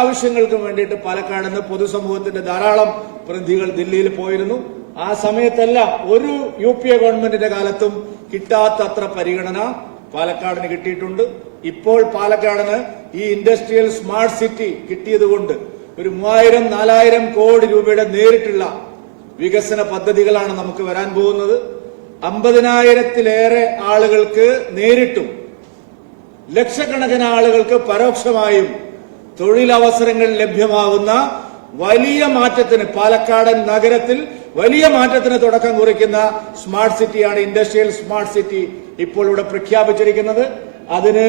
ആവശ്യങ്ങൾക്കും വേണ്ടിയിട്ട് പാലക്കാട് നിന്ന് പൊതുസമൂഹത്തിന്റെ ധാരാളം പ്രതിനിധികൾ ദില്ലിയിൽ പോയിരുന്നു. ആ സമയത്തെല്ലാം ഒരു UPA ഗവൺമെന്റിന്റെ കാലത്തും കിട്ടാത്തത്ര പരിഗണന പാലക്കാടിന് കിട്ടിയിട്ടുണ്ട്. ഇപ്പോൾ പാലക്കാടിന് ഈ ഇൻഡസ്ട്രിയൽ സ്മാർട്ട് സിറ്റി കിട്ടിയതുകൊണ്ട് ഒരു 3000-4000 കോടി രൂപയുടെ നേരിട്ടുള്ള വികസന പദ്ധതികളാണ് നമുക്ക് വരാൻ പോകുന്നത്. 50,000-ലേറെ ആളുകൾക്ക് നേരിട്ടും ലക്ഷക്കണക്കിന് ആളുകൾക്ക് പരോക്ഷമായും തൊഴിലവസരങ്ങൾ ലഭ്യമാകുന്ന വലിയ മാറ്റത്തിന് പാലക്കാടൻ നഗരത്തിൽ വലിയ മാറ്റത്തിന് തുടക്കം കുറിക്കുന്ന സ്മാർട്ട് സിറ്റിയാണ് ഇൻഡസ്ട്രിയൽ സ്മാർട്ട് സിറ്റി ഇപ്പോൾ ഇവിടെ പ്രഖ്യാപിച്ചിരിക്കുന്നത്. അതിന്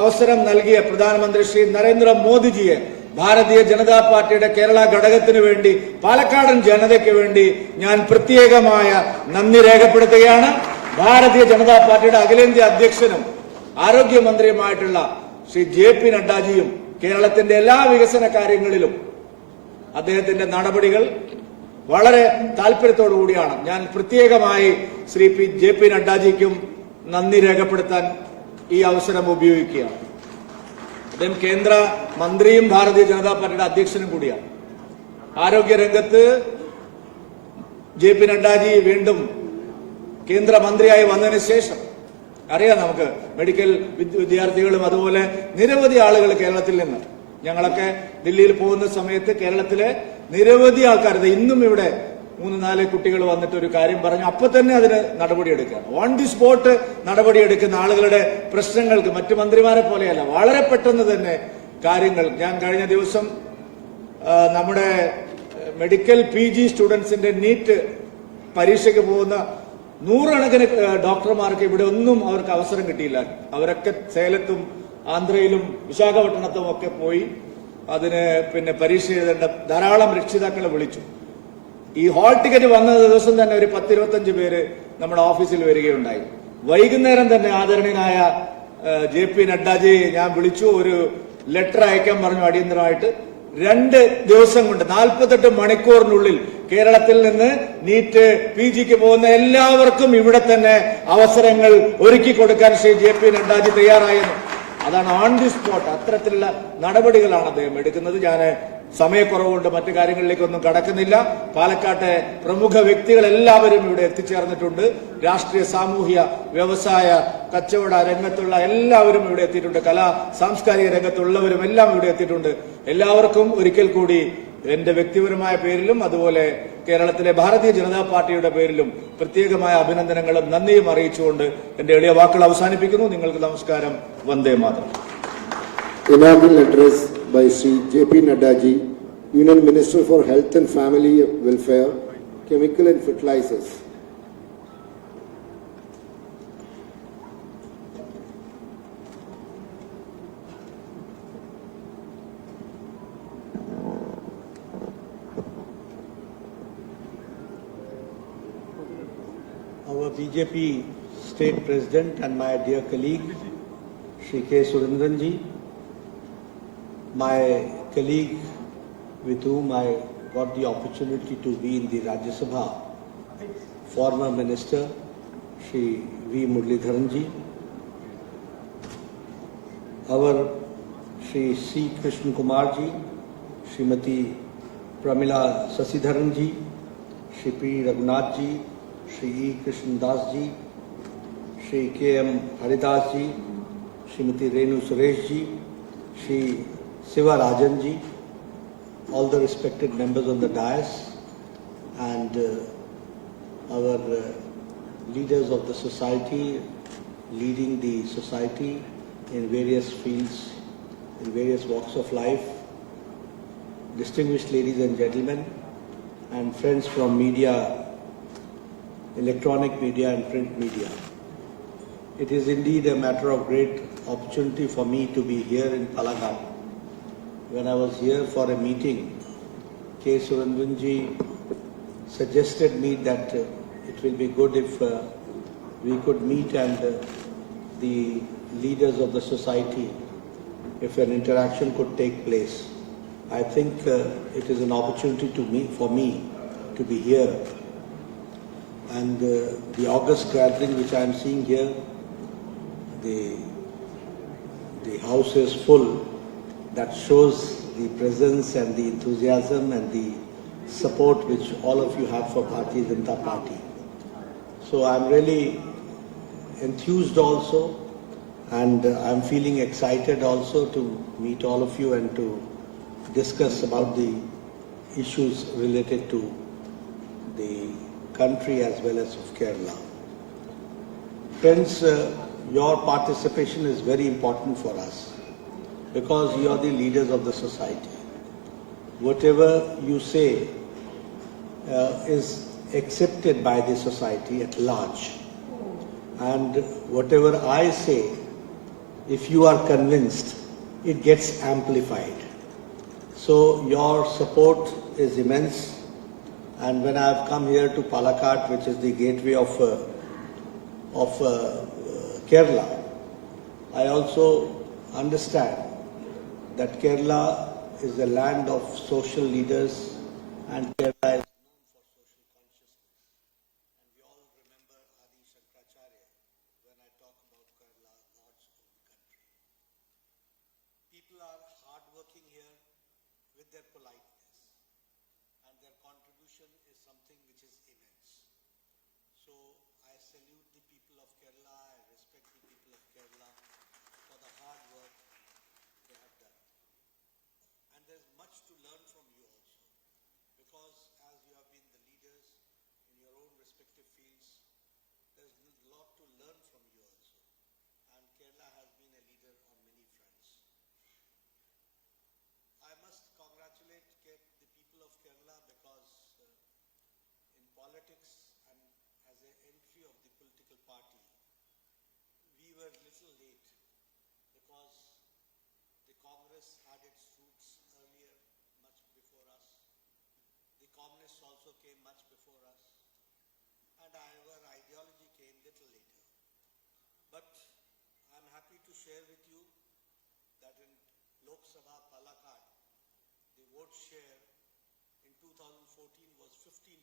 അവസരം നൽകിയ പ്രധാനമന്ത്രി ശ്രീ നരേന്ദ്രമോദിജിയെ ഭാരതീയ ജനതാ പാർട്ടിയുടെ കേരള ഘടകത്തിന് വേണ്ടി പാലക്കാടൻ ജനതയ്ക്ക് വേണ്ടി ഞാൻ പ്രത്യേകമായ നന്ദി രേഖപ്പെടുത്തുകയാണ്. ഭാരതീയ ജനതാ പാർട്ടിയുടെ അഖിലേന്ത്യാ അധ്യക്ഷനും ആരോഗ്യമന്ത്രിയുമായിട്ടുള്ള ശ്രീ JP നഡ്ഡാജിയും കേരളത്തിന്റെ എല്ലാ വികസന കാര്യങ്ങളിലും അദ്ദേഹത്തിന്റെ നടപടികൾ വളരെ താല്പര്യത്തോടുകൂടിയാണ്. ഞാൻ പ്രത്യേകമായി ശ്രീ JP നഡ്ഡാജിക്കും നന്ദി രേഖപ്പെടുത്താൻ ഈ അവസരം ഉപയോഗിക്കുകയാണ്. അദ്ദേഹം കേന്ദ്ര മന്ത്രിയും ഭാരതീയ ജനതാ പാർട്ടിയുടെ അധ്യക്ഷനും കൂടിയാണ്. ആരോഗ്യരംഗത്ത് JP നഡ്ഡാജി വീണ്ടും കേന്ദ്രമന്ത്രിയായി വന്നതിന് ശേഷം അറിയാം, നമുക്ക് മെഡിക്കൽ വിദ്യാർത്ഥികളും അതുപോലെ നിരവധി ആളുകൾ കേരളത്തിൽ നിന്ന്, ഞങ്ങളൊക്കെ ദില്ലിയിൽ പോകുന്ന സമയത്ത് കേരളത്തിലെ നിരവധി ആൾക്കാർ ഇന്നും ഇവിടെ 3-4 കുട്ടികൾ വന്നിട്ട് ഒരു കാര്യം പറഞ്ഞു, അപ്പൊ തന്നെ അതിന് നടപടിയെടുക്കുക. ഓൺ ദി സ്പോട്ട് നടപടിയെടുക്കുന്ന ആളുകളുടെ പ്രശ്നങ്ങൾക്ക് മറ്റു മന്ത്രിമാരെ പോലെയല്ല, വളരെ പെട്ടെന്ന് തന്നെ കാര്യങ്ങൾ. ഞാൻ കഴിഞ്ഞ ദിവസം നമ്മുടെ മെഡിക്കൽ PG സ്റ്റുഡൻസിന്റെ നീറ്റ് പരീക്ഷയ്ക്ക് പോകുന്ന 100 കണക്കിന് ഡോക്ടർമാർക്ക് ഇവിടെ ഒന്നും അവർക്ക് അവസരം കിട്ടിയില്ല. അവരൊക്കെ സേലത്തും ആന്ധ്രയിലും വിശാഖപട്ടണത്തും ഒക്കെ പോയി അതിന് പരീക്ഷ എഴുതേണ്ട ധാരാളം രക്ഷിതാക്കളെ വിളിച്ചു. ഈ ഹാൾ ടിക്കറ്റ് വന്ന ദിവസം തന്നെ ഒരു 10-25 പേര് നമ്മുടെ ഓഫീസിൽ വരികയുണ്ടായി. വൈകുന്നേരം തന്നെ ആദരണീയനായ JP നഡ്ഡാജി ഞാൻ വിളിച്ചു, ഒരു ലെറ്റർ അയക്കാൻ പറഞ്ഞു അടിയന്തരമായിട്ട്. 2 ദിവസം കൊണ്ട് 48 മണിക്കൂറിനുള്ളിൽ കേരളത്തിൽ നിന്ന് നീറ്റ് PGക്ക് പോകുന്ന എല്ലാവർക്കും ഇവിടെ തന്നെ അവസരങ്ങൾ ഒരുക്കി കൊടുക്കാൻ ശ്രീ JP നഡ്ഡാജി തയ്യാറായിരുന്നു. അതാണ് ഓൺ ദി സ്പോട്ട്. അത്തരത്തിലുള്ള നടപടികളാണ് അദ്ദേഹം എടുക്കുന്നത്. ഞാൻ സമയക്കുറവുകൊണ്ട് മറ്റു കാര്യങ്ങളിലേക്കൊന്നും കടക്കുന്നില്ല. പാലക്കാട്ടെ പ്രമുഖ വ്യക്തികൾ എല്ലാവരും ഇവിടെ എത്തിച്ചേർന്നിട്ടുണ്ട്. രാഷ്ട്രീയ, സാമൂഹ്യ, വ്യവസായ, കച്ചവട രംഗത്തുള്ള എല്ലാവരും ഇവിടെ എത്തിയിട്ടുണ്ട്. കലാ സാംസ്കാരിക രംഗത്തുള്ളവരും എല്ലാം ഇവിടെ എത്തിയിട്ടുണ്ട്. എല്ലാവർക്കും ഒരിക്കൽ കൂടി എന്റെ വ്യക്തിപരമായ പേരിലും അതുപോലെ കേരളത്തിലെ ഭാരതീയ ജനതാ പാർട്ടിയുടെ പേരിലും പ്രത്യേകമായ അഭിനന്ദനങ്ങളും നന്ദിയും അറിയിച്ചുകൊണ്ട് എന്റെ എളിയ വാക്കുകൾ അവസാനിപ്പിക്കുന്നു. നിങ്ങൾക്ക് നമസ്കാരം. Vande Mataram. Inaugural address by Sri JP Naddaji, Union Minister for Health and Family Welfare, Chemical and Fertilizers. Our BJP State President and my dear colleague, Shri K. Surendranji, my colleague with whom I got the opportunity to be in the Rajya Sabha, former Minister Shri V. Muralidharanji, our Shri C. Krishna Kumarji, Srimati Pramila Sasidharanji, Shri P. Raghunathji, Shri E. Krishnadas ji, Shri K. M. Haridasji, Srimati Renu Sureshji, Shri Siva Rajanji, all the respected members on the dais, and our leaders of the society, leading the society in various fields, in various walks of life, distinguished ladies and gentlemen, and friends from media, electronic media and print media. It is indeed a matter of great opportunity for me to be here in Palakkad. When I was here for a meeting, K. Surendranji suggested me that it will be good if we could meet and the leaders of the society, if an interaction could take place. I think it is an opportunity for me to be here. And the August gathering which I am seeing here, the house is full. that shows the presence and the enthusiasm and the support which all of you have for Bharatiya Janata Party. So I'm really enthused also, and I'm feeling excited also to meet all of you and to discuss about the issues related to the country as well as of Kerala. Friends, your participation is very important for us because you are the leaders of the society. Whatever you say is accepted by the society at large. And whatever I say, if you are convinced, it gets amplified. So your support is immense. And when I have come here to Palakkad, which is the gateway of Kerala, I also understand that Kerala is a land of social leaders and Kerala is known for social consciousness. And we all remember Adi Shankaracharya when I talk about Kerala, God's own country. People are hardworking here with their politeness, and their contribution is something which is immense. So I salute the people of Kerala, I respect the people of Kerala for the hard work they have done. And there's much to learn from you also, because as you have been the leaders in your own respective fields, there's a lot to learn from you also. And Kerala has been a leader on many fronts. I must congratulate the people of Kerala because in politics and as an entry of the political party, we were little late because the Congress had its roots earlier, much before us. The communists also came much before us. And our ideology came little later. But I'm happy to share with you that in Lok Sabha Palakkad, the vote share in 2014 was 15%.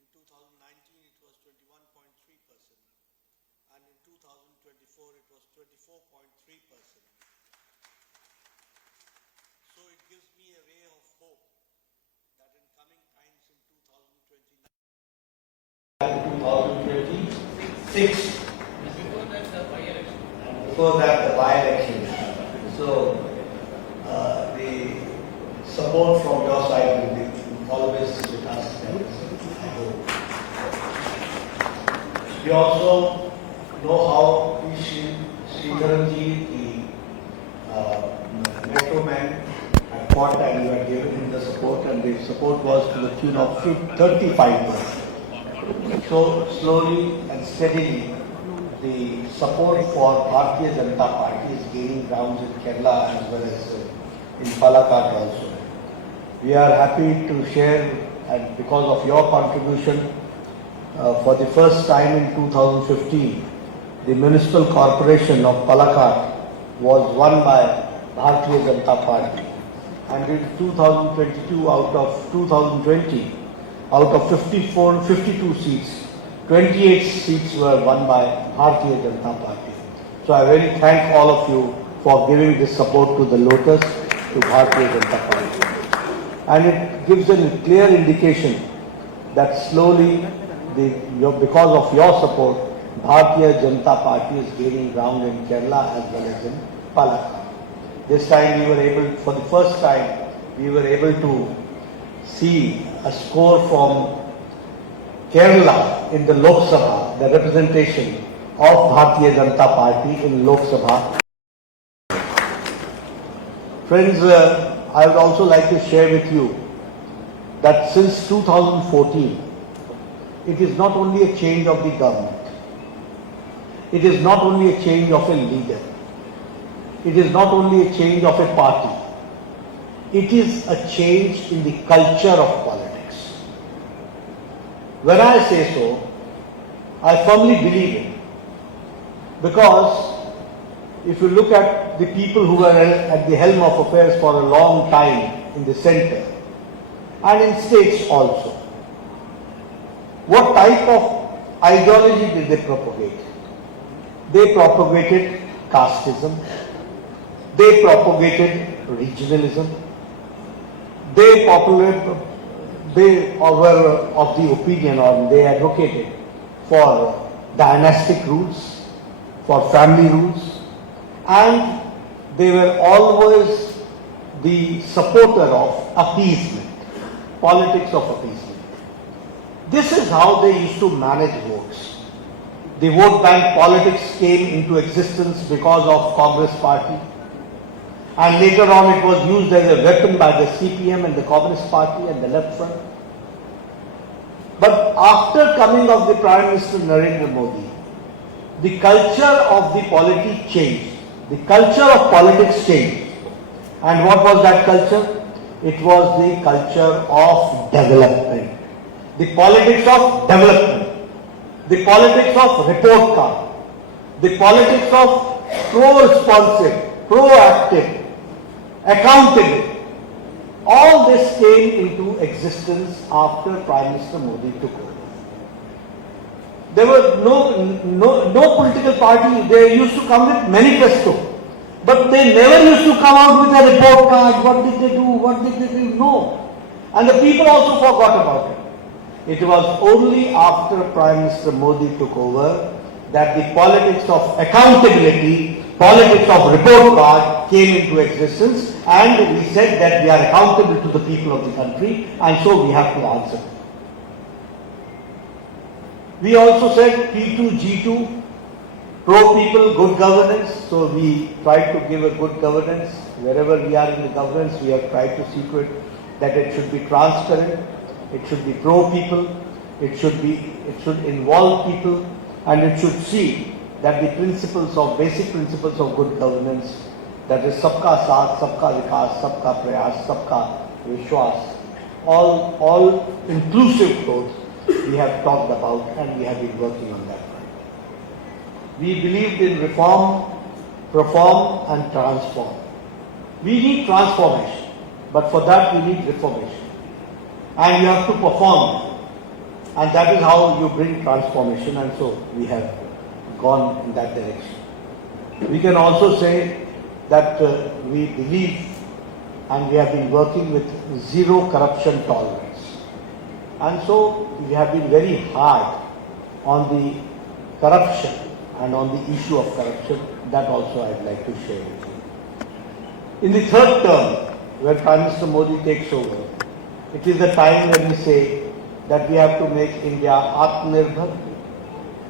In 2019 it was 21.3%. And in 2024 it was 24.3%. So it gives me a ray of hope that in coming times in 2029 and 2026, and before that the by-election. So the support from your side will be always with us, I hope. We also know how Sridharanji, the metro man, had fought and you had given him the support, and the support was to the tune of 35%. So slowly and steadily, the support for Bharatiya Janata Party is gaining grounds in Kerala as well as in Palakkad also. We are happy to share, and because of your contribution, for the first time in 2015, the Municipal Corporation of Palakkad was won by Bharatiya Janata Party. And in 2022, out of 2020, out of 52 seats, 28 seats were won by Bharatiya Janata Party. So I really thank all of you for giving this support to the Lotus, to Bharatiya Janata Party. And it gives a clear indication that slowly, because of your support, Bharatiya Janata Party is gaining ground in Kerala as well as in Palakkad. This time we were able, for the first time, we were able to see a score from Kerala in the Lok Sabha, the representation of Bharatiya Janata Party in Lok Sabha. Friends, I would also like to share with you that since 2014, it is not only a change of the government, it is not only a change of a leader, it is not only a change of a party, it is a change in the culture of politics. When I say so, I firmly believe it, because if you look at the people who were at the helm of affairs for a long time in the center and in states also, what type of ideology did they propagate? They propagated casteism, They propagated regionalism. They were of the opinion, or they advocated for dynastic rules, for family rules, and they were always the supporter of appeasement, politics of appeasement. This is how they used to manage votes. The vote bank politics came into existence because of Congress party, and later on it was used as a weapon by the CPM and the Communist Party and the Left Front. But after coming of the Prime Minister Narendra Modi, the culture of the polity changed. The culture of politics changed. And what was that culture? It was the culture of development. The politics of development. The politics of report card. The politics of pro-responsive, proactive, accountable. All this came into existence after Prime Minister Modi took over. There were no political party. They used to come with manifesto, but they never used to come out with a report card. What did they do? What did they do? No. And the people also forgot about it. It was only after Prime Minister Modi took over that the politics of accountability, politics of report card came into existence, and we said that we are accountable to the people of the country, and so we have to answer. We also said P2, G2, pro-people, good governance. So we tried to give a good governance. Wherever we are in the governance, we have tried to see to it that it should be transparent, it should be pro-people, it should involve people, and it should see that the basic principles of good governance, that is Sabka Saath, Sabka Vikas, Sabka Prayas, Sabka Vishwas, all inclusive growth we have talked about, and we have been working on that front. We believed in reform, perform and transform. We need transformation, but for that we need reformation. And you have to perform, and that is how you bring transformation, and so we have gone in that direction. We can also say that we believe and we have been working with zero corruption tolerance. And so we have been very hard on the corruption and on the issue of corruption. That also I'd like to share with you. In the third term, when Prime Minister Modi takes over, it is the time when we say that we have to make India Atmanirbhar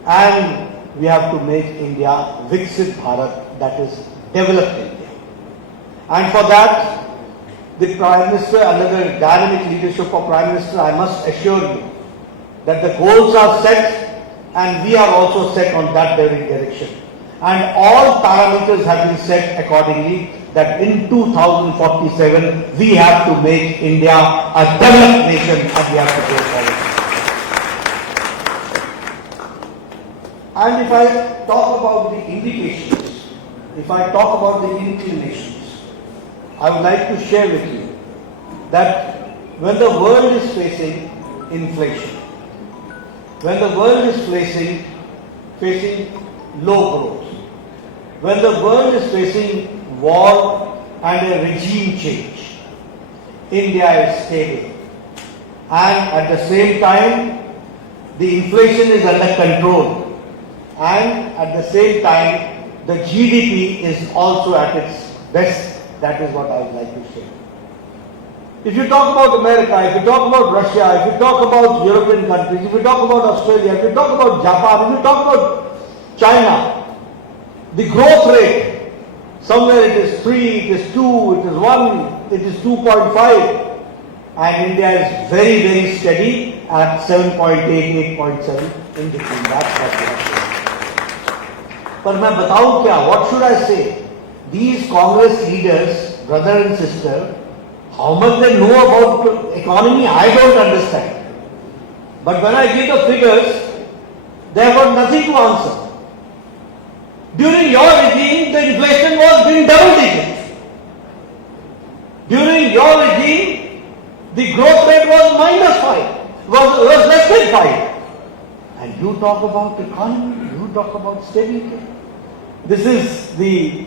and we have to make India Viksit Bharat, that is developed India. And for that, the Prime Minister, under the dynamic leadership of Prime Minister, I must assure you that the goals are set and we are also set on that very direction. And all parameters have been set accordingly that in 2047 we have to make India a developed nation and we have to go forward. And if I talk about the indications, if I talk about the inclinations, I would like to share with you that when the world is facing inflation, when the world is facing low growth, when the world is facing war and a regime change, India is stable. And at the same time, the inflation is under control. And at the same time, the GDP is also at its best. That is what I would like to say. If you talk about America, if you talk about Russia, if you talk about European countries, if you talk about Australia, if you talk about Japan, if you talk about China, the growth rate, somewhere it is 3, it is 2, it is 1, it is 2.5, and India is very, very steady at 7.8, 8.7 in between. That's what we are saying. But मैं बताऊं क्या? What should I say? These Congress leaders, brother and sister, how much they know about economy, I don't understand. But when I give the figures, they have got nothing to answer. During your regime, the inflation was in double digits. During your regime, the growth rate was -5, was less than 5. And you talk about economy, you talk about stability. This is the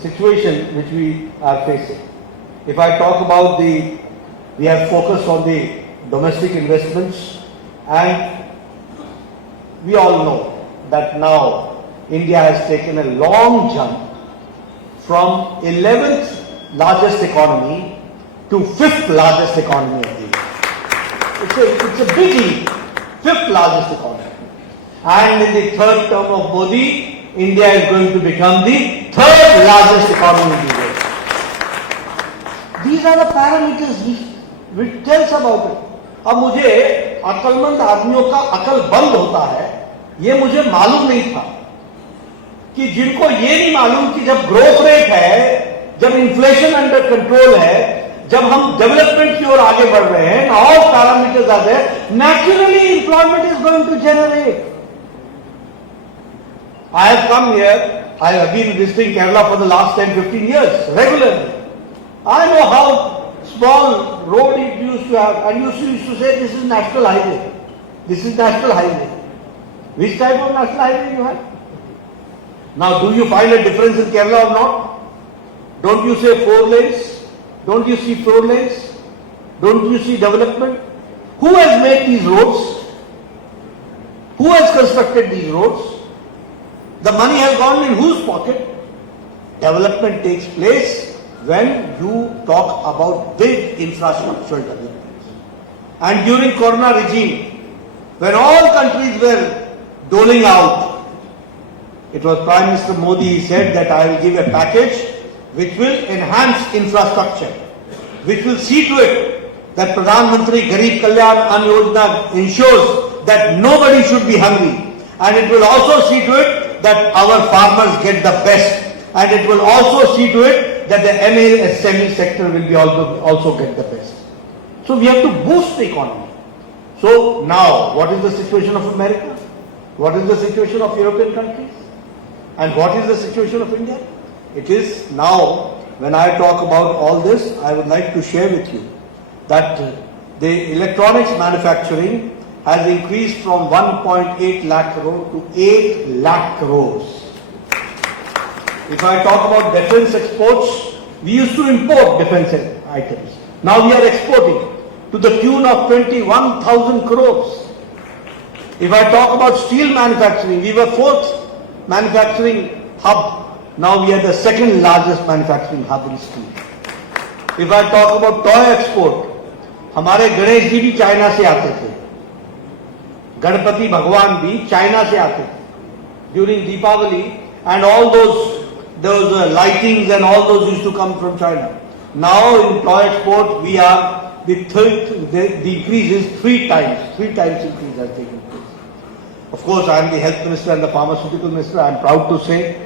situation which we are facing. If I talk about we have focused on the domestic investments, and we all know that now India has taken a long jump from 11th largest economy to 5th largest economy of the world. It's a big leap, 5th largest economy. And in the third term of Modi, India is going to become the 3rd largest economy in the world. These are the parameters which tells about it. अब मुझे अक्लमंद आदमियों का अकल बंद होता है, ये मुझे मालूम नहीं था कि जिनको ये नहीं मालूम कि जब ग्रोथ रेट है, जब इन्फ्लेशन अंडर कंट्रोल है, जब हम डेवलपमेंट की ओर आगे बढ़ रहे हैं, all parameters are there, naturally employment is going to generate. I have come here, I have been visiting Kerala for the last 10-15 years, regularly. I know how small road it used to have, and used to say this is national highway. This is national highway. Which type of national highway you have? Now, do you find a difference in Kerala or not? Don't you say 4 lanes? Don't you see 4 lanes? Don't you see development? Who has made these roads? Who has constructed these roads? The money has gone in whose pocket? Development takes place when you talk about big infrastructural developments. And during Corona regime, when all countries were doling out, it was Prime Minister Modi said that I will give a package which will enhance infrastructure, which will see to it that Pradhan Mantri Garib Kalyan Ann Yojana ensures that nobody should be hungry, and it will also see to it that our farmers get the best, and it will also see to it that the MSME sector will be also get the best. So we have to boost the economy. So now, what is the situation of America? What is the situation of European countries? And what is the situation of India? It is now, when I talk about all this, I would like to share with you that the electronics manufacturing has increased from 1.8 lakh crore to 8 lakh crores. If I talk about defense exports, we used to import defense items. Now we are exporting to the tune of 21,000 crores. If I talk about steel manufacturing, we were 4th manufacturing hub. Now we are the 2nd largest manufacturing hub in steel. If I talk about toy export, हमारे गणेश जी भी China से आते थे, गणपति भगवान भी China से आते थे during Deepavali, and all those lightings and all those used to come from China. Now in toy export we are the increase is 3 times. 3 times increase has taken place. Of course, I am the health minister and the pharmaceutical minister. I am proud to say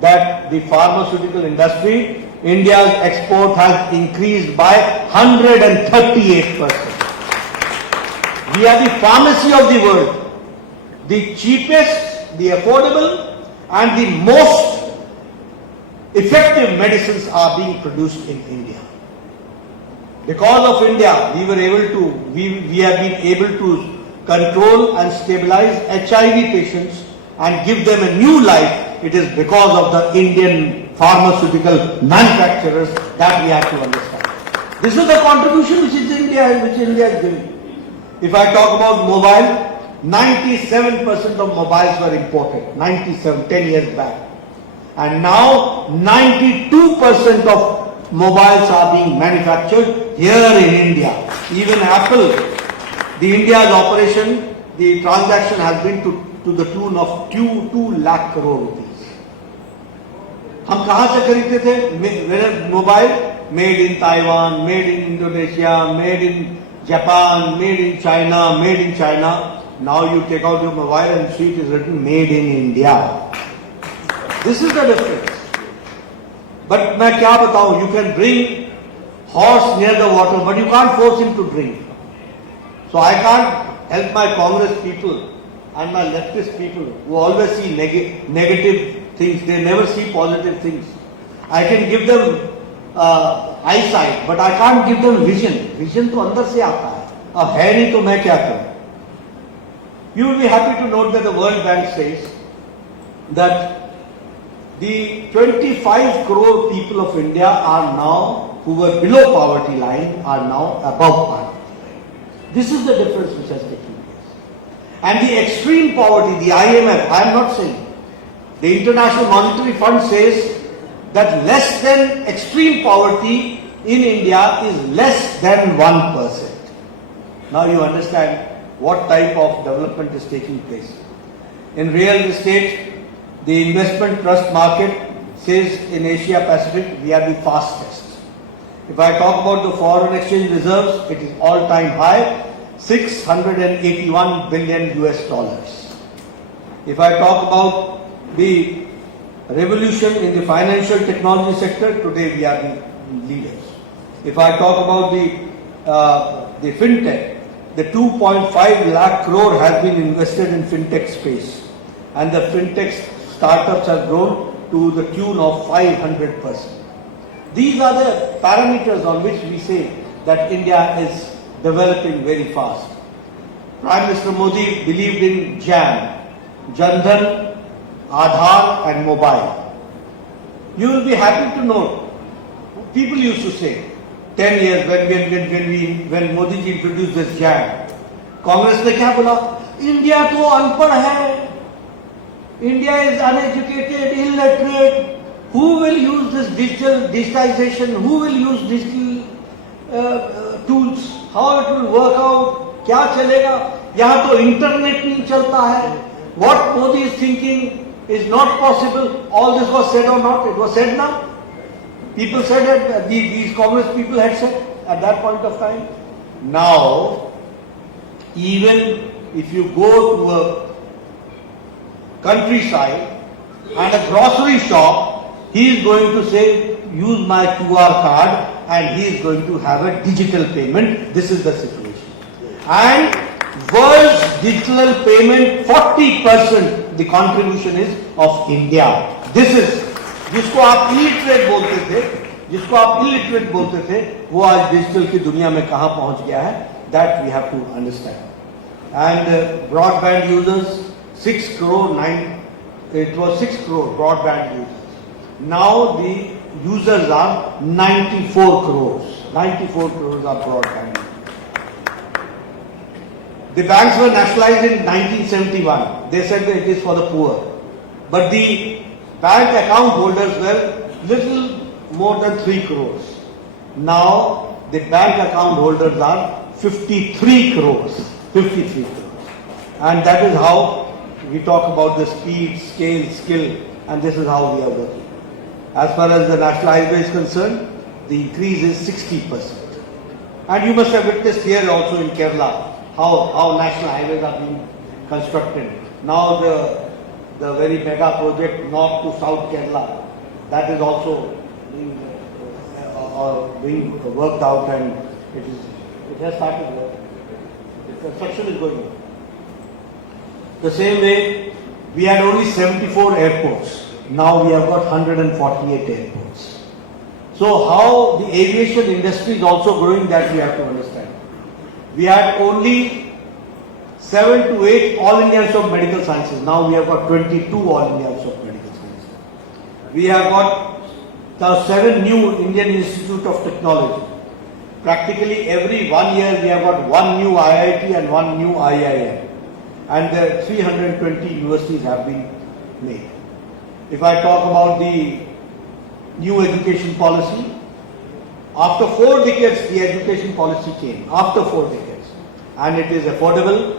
that the pharmaceutical industry, India's export has increased by 138%. We are the pharmacy of the world. The cheapest, the affordable, and the most effective medicines are being produced in India. Because of India, we have been able to control and stabilize HIV patients and give them a new life. It is because of the Indian pharmaceutical manufacturers that we have to understand. This is the contribution which India is giving. If I talk about mobile, 97% of mobiles were imported, 10 years back. And now 92% of mobiles are being manufactured here in India. Even Apple, the India's operation, the transaction has been to the tune of 2 lakh crore rupees. हम कहाँ से खरीदते थे mobile? Made in Taiwan, made in Indonesia, made in Japan, made in China, made in China. Now you take out your mobile and see it is written made in India. This is the difference. But मैं क्या बताऊं? You can bring horse near the water, but you can't force him to drink. So I can't help my Congress people and my leftist people who always see negative things. They never see positive things. I can give them eyesight, but I can't give them vision. Vision तो अंदर से आता है. अब है नहीं तो मैं क्या करूं? You will be happy to note that the World Bank says that The 25 crore people of India are now, who were below poverty line, are now above poverty line. This is the difference which has taken place. And the extreme poverty, the IMF, I am not saying, the International Monetary Fund says that less than extreme poverty in India is less than 1%. Now you understand what type of development is taking place. In real estate, the investment trust market says in Asia Pacific we are the fastest. If I talk about the foreign exchange reserves, it is all-time high, 681 billion US dollars. If I talk about the revolution in the financial technology sector, today we are the leaders. If I talk about the fintech, the 2.5 lakh crore has been invested in fintech space, and the fintech startups have grown to the tune of 500%. These are the parameters on which we say that India is developing very fast. Prime Minister Modi believed in JAM, Jan Dhan, Aadhaar and mobile. You will be happy to know, people used to say, 10 years when Modi ji introduced this JAM, Congress ने क्या बोला? India तो अनपढ़ है, India is uneducated, illiterate. Who will use this digitalization? Who will use digital tools? How it will work out? क्या चलेगा? यहाँ तो internet नहीं चलता है. What Modi is thinking is not possible. All this was said or not? It was said now. People said that these Congress people had said at that point of time. Now, even if you go to a countryside and a grocery shop, he is going to say, use my QR card, and he is going to have a digital payment. This is the situation. And world's digital payment, 40% the contribution is of India. This is, जिसको आप illiterate बोलते थे, वो आज digital की दुनिया में कहाँ पहुँच गया है, that we have to understand. And broadband users, 6 crore broadband users. Now the users are 94 crores. 94 crores are broadband users. The banks were nationalized in 1971. They said that it is for the poor. But the bank account holders were little more than 3 crores. Now the bank account holders are 53 crores. 53 crores. And that is how we talk about the speed, scale, skill, and this is how we are working. As far as the national highway is concerned, the increase is 60%. And you must have witnessed here also in Kerala how national highways are being constructed. Now the very mega project north to south Kerala, that is also being worked out, and it has started work. The construction is going on. The same way, we had only 74 airports. Now we have got 148 airports. So how the aviation industry is also growing, that we have to understand. We had only 7 to 8 All Indians of Medical Sciences. Now we have got 22 All Indians of Medical Sciences. We have got the 7 new Indian Institute of Technology. Practically every 1 year we have got 1 new IIT and 1 new IIM. And 320 universities have been made. If I talk about the new education policy, after 4 decades the education policy came, after 4 decades. And it is affordable,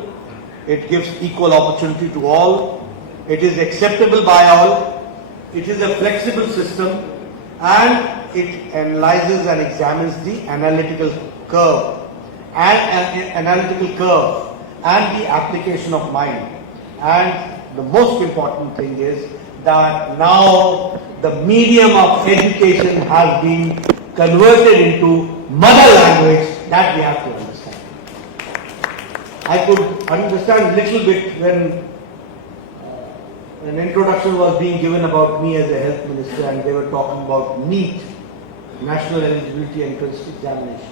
it gives equal opportunity to all, it is acceptable by all, it is a flexible system, and it analyzes and examines the analytical curve and the application of mind. And the most important thing is that now the medium of education has been converted into mother language, that we have to understand. I could understand little bit when an introduction was being given about me as a health minister, and they were talking about NEET, National Eligibility Entrance Examination.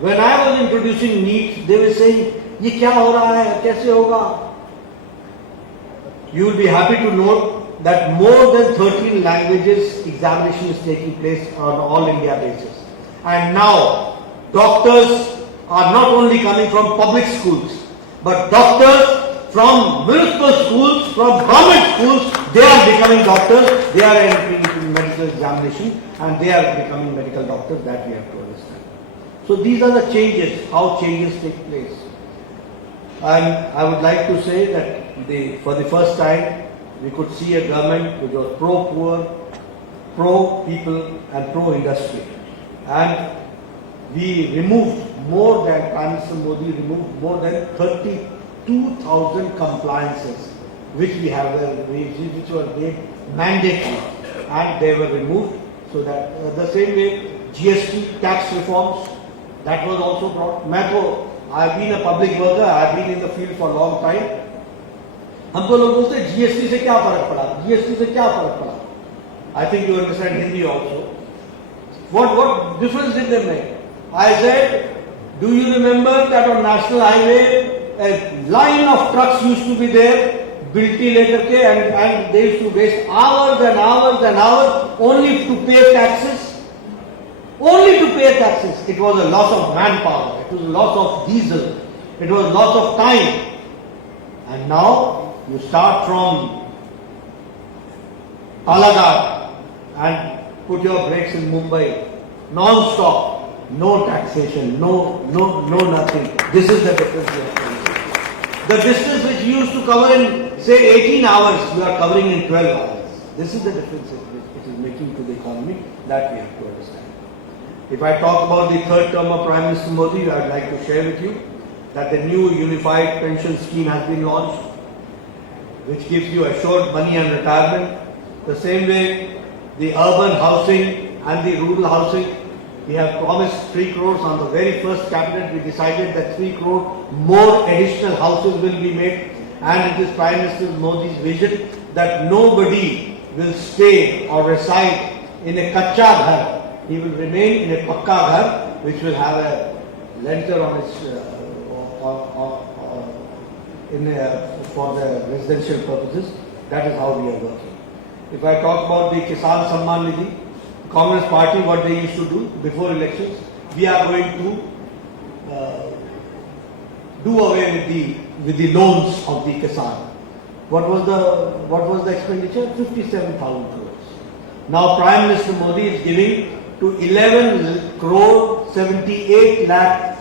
When I was introducing NEET, they were saying, "ये क्या हो रहा है? कैसे होगा?" You will be happy to note that more than 13 languages examination is taking place on all India basis. And now doctors are not only coming from public schools, but doctors from municipal schools, from government schools, they are becoming doctors, they are entering into medical examination and they are becoming medical doctors, that we have to understand. So these are the changes, how changes take place. And I would like to say that for the first time, we could see a government which was pro-poor, pro-people and pro-industry. And we removed more than, Prime Minister Modi removed more than 32,000 compliances which we have, which were made mandatory and they were removed. So that the same way GST tax reforms, that was also brought. I have been a public worker, I have been in the field for a long time. हमको लोग बोलते हैं GST से क्या फर्क पड़ा, GST से क्या फर्क पड़ा. I think you understand Hindi also. What difference did they make? I said, do you remember that on National Highway a line of trucks used to be there, bilti leker ke, and they used to waste hours and hours and hours only to pay taxes? Only to pay taxes. It was a loss of manpower, it was a loss of diesel, it was a loss of time. And now you start from Palakkad and put your brakes in Mumbai, non-stop, no taxation, no nothing. This is the difference we have to understand. The distance which you used to cover in say 18 hours, you are covering in 12 hours. This is the difference it is making to the economy, that we have to understand. If I talk about the third term of Prime Minister Modi, I would like to share with you that the new unified pension scheme has been launched, which gives you assured money and retirement. The same way, the urban housing and the rural housing, we have promised 3 crores on the very first cabinet. We decided that 3 crore more additional houses will be made, and it is Prime Minister Modi's vision that nobody will stay or reside in a kacha ghar. He will remain in a pakka ghar, which will have a lantern on its for the residential purposes. That is how we are working. If I talk about the Kisan Samman Nidhi, Congress party, what they used to do before elections, we are going to do away with the loans of the Kisan. What was the expenditure? 57,000 crores. Now Prime Minister Modi is giving to 11 crore 78 lakh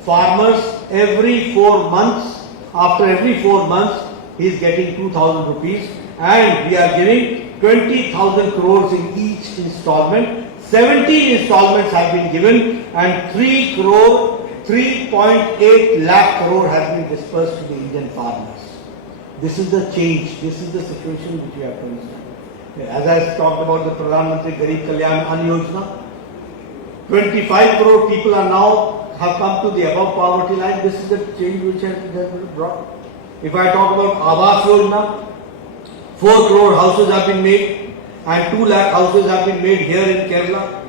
farmers every 4 months. After every 4 months, he is getting 2,000 rupees, and we are giving 20,000 crores in each installment. 17 installments have been given, and 3.8 lakh crore has been dispersed to the Indian farmers. This is the change. This is the situation which we have to understand. As I talked about the Pradhan Mantri Garib Kalyan Ann Yojana, 25 crore people have come to the above poverty line. This is the change which has been brought. If I talk about Awas Yojana, 4 crore houses have been made and 2 lakh houses have been made here in Kerala.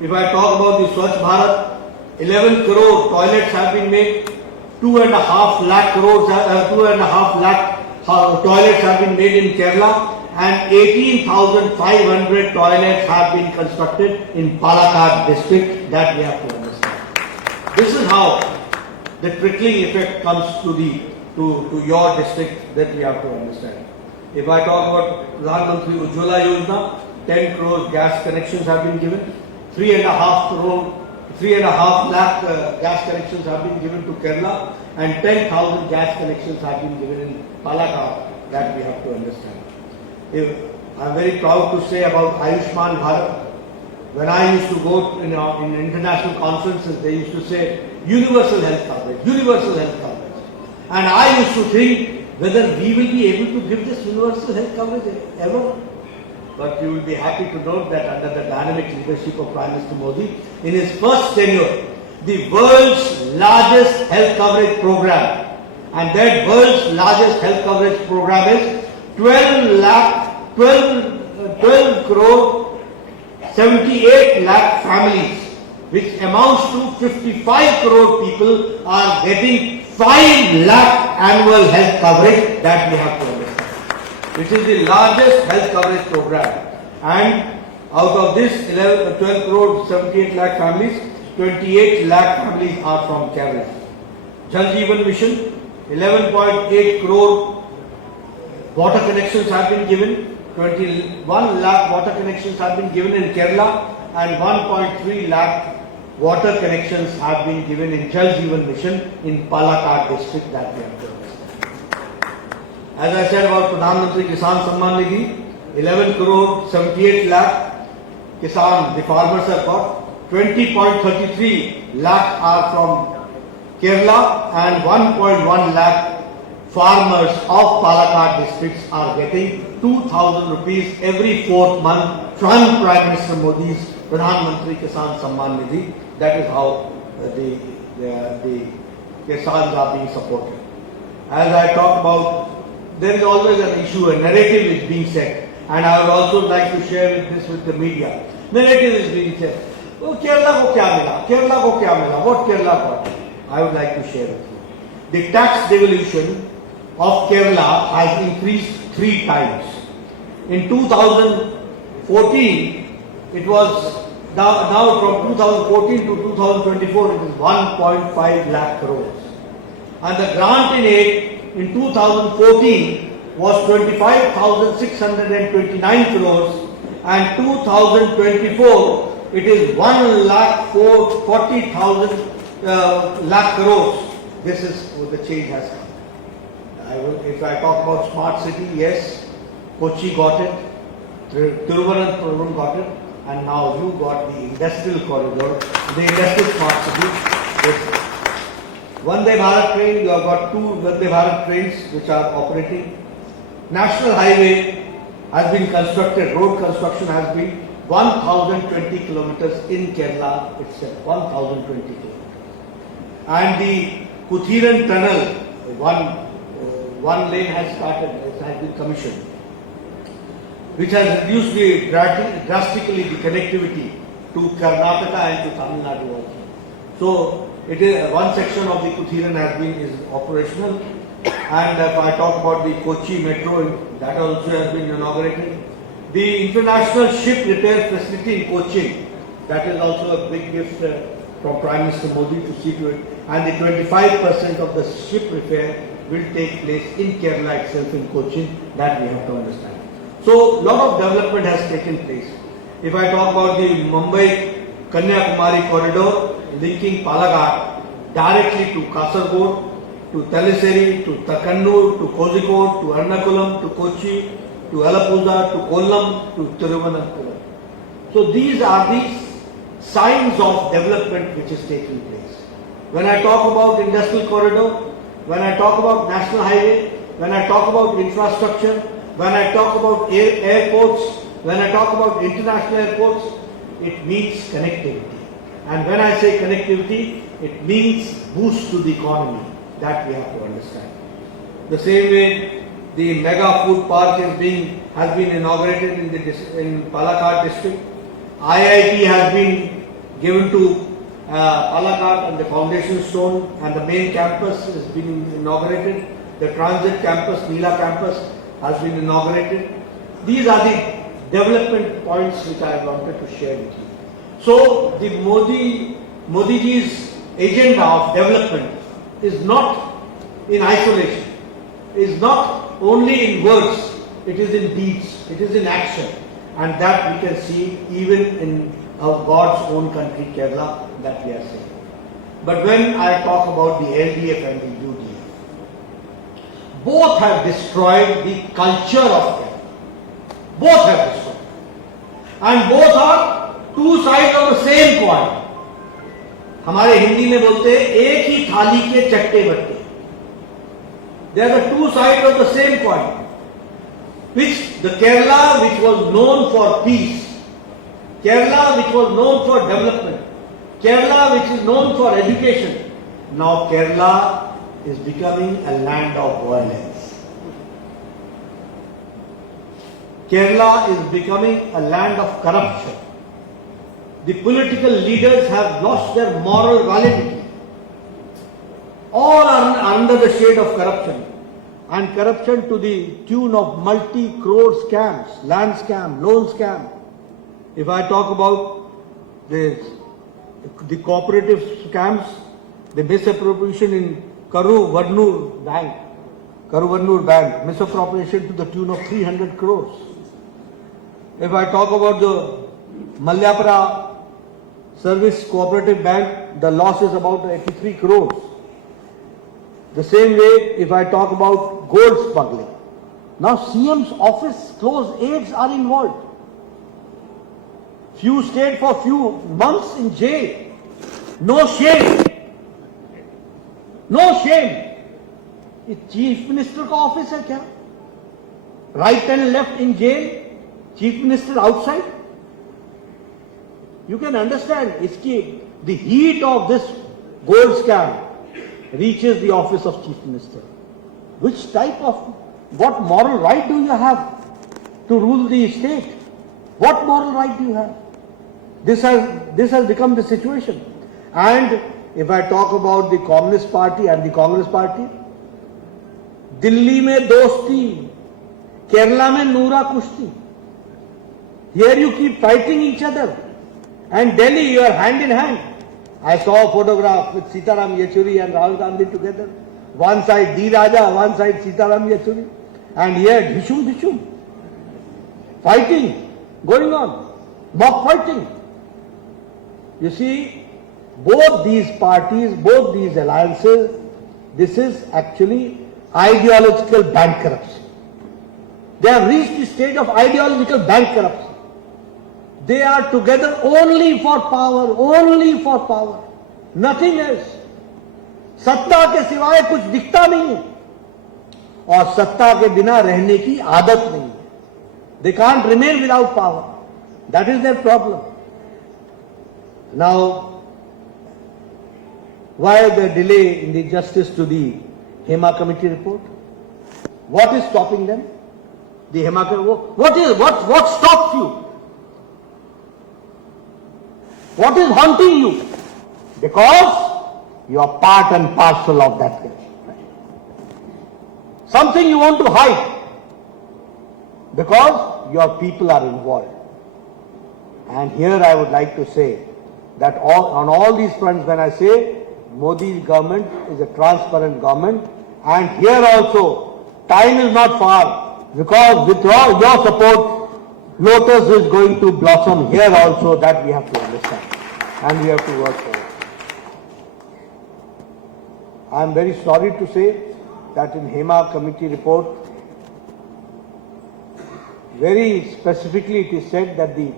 If I talk about the Swachh Bharat, 11 crore toilets have been made, 2.5 lakh toilets have been made in Kerala, and 18,500 toilets have been constructed in Palakkad district, that we have to understand. This is how the trickling effect comes to your district, that we have to understand. If I talk about Pradhan Mantri Ujjwala Yojana, 10 crore gas connections have been given, 3.5 lakh gas connections have been given to Kerala, and 10,000 gas connections have been given in Palakkad, that we have to understand. I am very proud to say about Ayushman Bharat. When I used to go in international conferences, they used to say universal health coverage, universal health coverage. And I used to think whether we will be able to give this universal health coverage ever. But you will be happy to note that under the dynamic leadership of Prime Minister Modi, in his first tenure, the world's largest health coverage program, and that world's largest health coverage program is 12 crore 78 lakh families, which amounts to 55 crore people are getting 5 lakh annual health coverage, that we have to understand. which is the largest health coverage program. And out of this 12 crore 78 lakh families, 28 lakh families are from Kerala. Jal Jeevan Mission, 11.8 crore water connections have been given, 21 lakh water connections have been given in Kerala, and 1.3 lakh water connections have been given in Jal Jeevan Mission in Palakkad district that we have to understand. As I said about Pradhan Mantri Kisan Samman Nidhi, 11 crore 78 lakh Kisan, the farmers have got, 20.33 lakh are from Kerala, and 1.1 lakh farmers of Palakkad districts are getting 2,000 rupees every 4th month from Prime Minister Modi's Pradhan Mantri Kisan Samman Nidhi. That is how the Kisans are being supported. As I talked about, there is always an issue, a narrative is being said, and I would also like to share this with the media. Narrative is being said. Oh, Kerala ko kya mila? Kerala ko kya mila? What Kerala got? I would like to share with you. The tax devolution of Kerala has increased 3 times. In 2014, it was now from 2014 to 2024, it is 1.5 lakh crores. And the grant in aid in 2014 was 25,629 crores, and 2024 it is 1,40,000 lakh crores. This is what the change has come. If I talk about smart city, yes, Kochi got it, Thiruvananthapuram got it, and now you got the industrial corridor, the industrial smart city. Vande Bharat train, you have got 2 Vande Bharat trains which are operating. National highway has been constructed, road construction has been 1,020 kilometers in Kerala itself, 1,020 kilometers. And the Kuthiran tunnel, one lane has started, it has been commissioned, which has reduced drastically the connectivity to Karnataka and to Tamil Nadu also. So it is one section of the Kuthiran is operational, and if I talk about the Kochi metro, that also has been inaugurated. The international ship repair facility in Kochi, that is also a big gift from Prime Minister Modi to see to it, and the 25% of the ship repair will take place in Kerala itself, in Kochi, that we have to understand. So, lot of development has taken place. If I talk about the Mumbai-Kanyakumari corridor linking Palakkad directly to Kasaragod, to Thalassery, to Takannur, to Kozhikode, to Ernakulam, to Kochi, to Alappuzha, to Kollam, to Thiruvananthapuram. So, these are the signs of development which is taking place. When I talk about industrial corridor, when I talk about national highway, when I talk about infrastructure, when I talk about airports, when I talk about international airports, it means connectivity. And when I say connectivity, it means boost to the economy. That we have to understand. The same way, the mega food park has been inaugurated in Palakkad district. IIT has been given to Palakkad and the foundation stone, and the main campus has been inaugurated. The transit campus, Neela campus, has been inaugurated. These are the development points which I wanted to share with you. So the Modiji's agenda of development is not in isolation, is not only in words, it is in deeds, it is in action, and that we can see even in our God's own country, Kerala, that we are seeing. But when I talk about the LDF and the UDF, both have destroyed the culture of Kerala. Both have destroyed. And both are 2 sides of the same coin. हमारे हिंदी में बोलते हैं एक ही थाली के चट्टे बट्टे. They are the 2 sides of the same coin. Which the Kerala which was known for peace, Kerala which was known for development, Kerala which is known for education, now Kerala is becoming a land of violence. Kerala is becoming a land of corruption. The political leaders have lost their moral validity. All are under the shade of corruption. and corruption to the tune of multi-crore scams, land scam, loan scam. If I talk about the cooperative scams, the misappropriation in Karuvannur Bank, misappropriation to the tune of 300 crores. If I talk about the Malyapura Service Cooperative Bank, the loss is about 83 crores. The same way, if I talk about gold smuggling. Now CM's office close aides are involved. Few stayed for few months in jail. No shame. No shame. ये chief minister का office है क्या? Right and left in jail, chief minister outside. You can understand, the heat of this gold scam reaches the office of chief minister. What moral right do you have to rule the state? What moral right do you have? This has become the situation. And if I talk about the Communist Party and the Congress Party, Delhi mein dosti, Kerala mein noora kushti. Here you keep fighting each other. And Delhi, you are hand in hand. I saw a photograph with Sitaram Yechuri and Rahul Gandhi together. One side D. Raja, one side Sitaram Yechuri. And here, dhishum. Fighting going on. Mock fighting. You see, both these parties, both these alliances, this is actually ideological bankruptcy. They have reached the stage of ideological bankruptcy. They are together only for power, nothing else. सत्ता के सिवाय कुछ दिखता नहीं है और सत्ता के बिना रहने की आदत नहीं है. They can't remain without power. That is their problem. Now, why the delay in the justice to the Hema committee report? What is stopping them? The Hema committee. What stops you? What is haunting you? Because you are part and parcel of that case. Something you want to hide because your people are involved. And here I would like to say that on all these fronts, when I say Modi's government is a transparent government, and here also time is not far, because with your support, Lotus is going to blossom here also. That we have to understand and we have to work for it. I am very sorry to say that in Hema committee report, very specifically it is said that the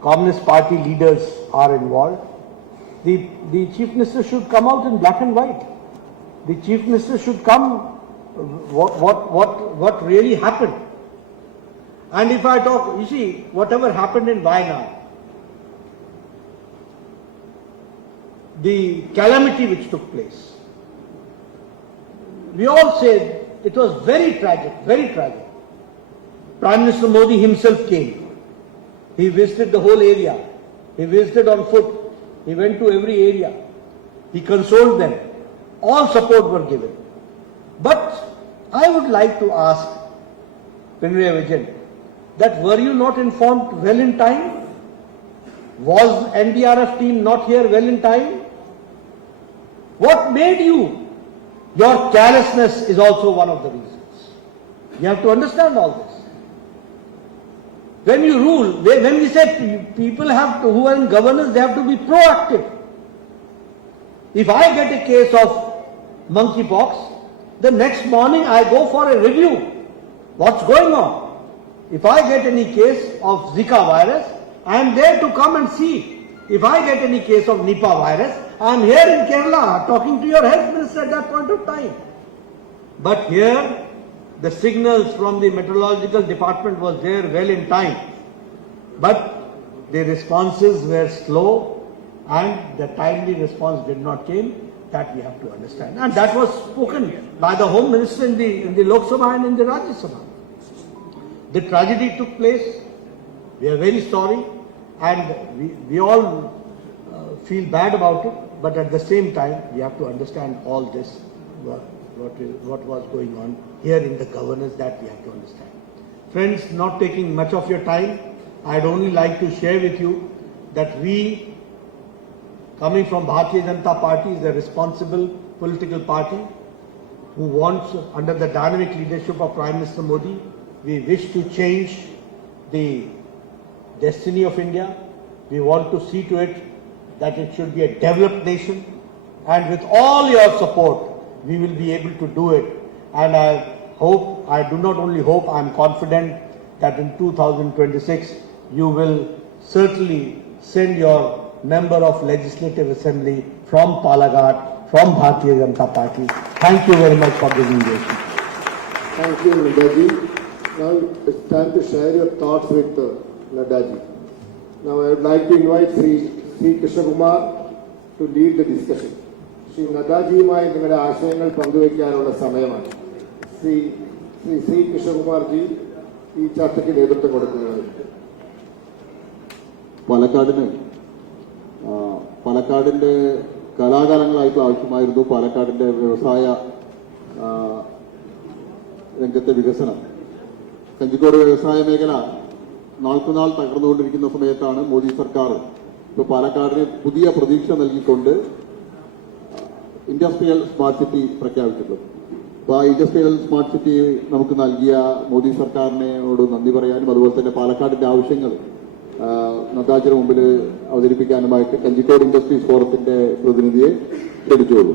Communist Party leaders are involved. The Chief Minister should come out in black and white. The Chief Minister should come what really happened. And if I talk, you see, whatever happened in Wayanad, the calamity which took place, we all said it was very tragic, very tragic. Prime Minister Modi himself came. He visited the whole area. He visited on foot. He went to every area. He consoled them. All support were given. But I would like to ask Pinarayi Vijayan, that were you not informed well in time? Was NDRF team not here well in time? What made you? Your carelessness is also one of the reasons. You have to understand all this. When you rule, when we say people have to, who are in governance, they have to be proactive. If I get a case of monkeypox, the next morning I go for a review. What's going on? If I get any case of Zika virus, I am there to come and see. If I get any case of Nipah virus, I am here in Kerala talking to your health minister at that point of time. But here, the signals from the meteorological department was there well in time. But the responses were slow and the timely response did not came. That we have to understand. And that was spoken by the Home Minister in the Lok Sabha and in the Rajya Sabha. The tragedy took place. We are very sorry and we all feel bad about it. But at the same time, we have to understand all this what was going on here in the governance that we have to understand. Friends, not taking much of your time, I'd only like to share with you that we, coming from Bharatiya Janata Party, is a responsible political party who wants, under the dynamic leadership of Prime Minister Modi, we wish to change the destiny of India. We want to see to it that it should be a developed nation, and with all your support, we will be able to do it. And I do not only hope, I am confident that in 2026, you will certainly send your member of Legislative Assembly from Palaghat, from Bharatiya Janata Party. Thank you very much for this invitation. Thank you, Naddaji. Now it's time to share your thoughts with Naddaji. Now I would like to invite Sri Krishna Kumar to lead the discussion. Shri നദ്ദാജിയുമായി നിങ്ങളുടെ ആശയങ്ങൾ പങ്കുവയ്ക്കാനുള്ള സമയമാണ്. ശ്രീ കൃഷ്ണകുമാർജി ഈ ചർച്ചയ്ക്ക് നേതൃത്വം കൊടുക്കുന്നത്. പാലക്കാടിന്റെ കലാകാലങ്ങളായിട്ടുള്ള ആവശ്യമായിരുന്നു പാലക്കാടിന്റെ വ്യവസായ രംഗത്തെ വികസനം. കഞ്ചിക്കോട് വ്യവസായ മേഖല നാൾക്കുനാൾ തകർന്നുകൊണ്ടിരിക്കുന്ന സമയത്താണ് മോദി സർക്കാർ ഇപ്പോൾ പാലക്കാടിന് പുതിയ പ്രതീക്ഷ നൽകിക്കൊണ്ട് ഇൻഡസ്ട്രിയൽ സ്മാർട്ട് സിറ്റി പ്രഖ്യാപിച്ചിട്ടുള്ളത്. അപ്പോൾ ആ ഇൻഡസ്ട്രിയൽ സ്മാർട്ട് സിറ്റി നമുക്ക് നൽകിയ മോദി സർക്കാരിനോട് നന്ദി പറയാനും അതുപോലെ തന്നെ പാലക്കാടിന്റെ ആവശ്യങ്ങൾ നദ്ദാജിന് മുമ്പിൽ അവതരിപ്പിക്കാനുമായിട്ട് കഞ്ചിക്കോട് ഇൻഡസ്ട്രീസ് ഫോറത്തിന്റെ പ്രതിനിധിയെ ക്ഷണിച്ചുകൊള്ളു.